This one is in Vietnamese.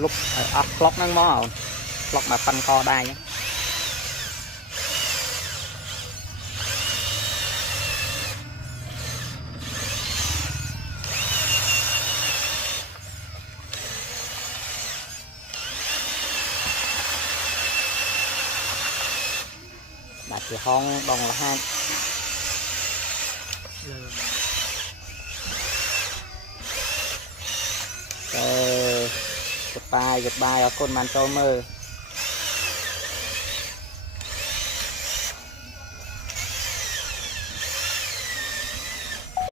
lúc clock năng mò clock mà phân co đai nhá đặt cái hong đồng là hai goodbye ở con màn trâu mơ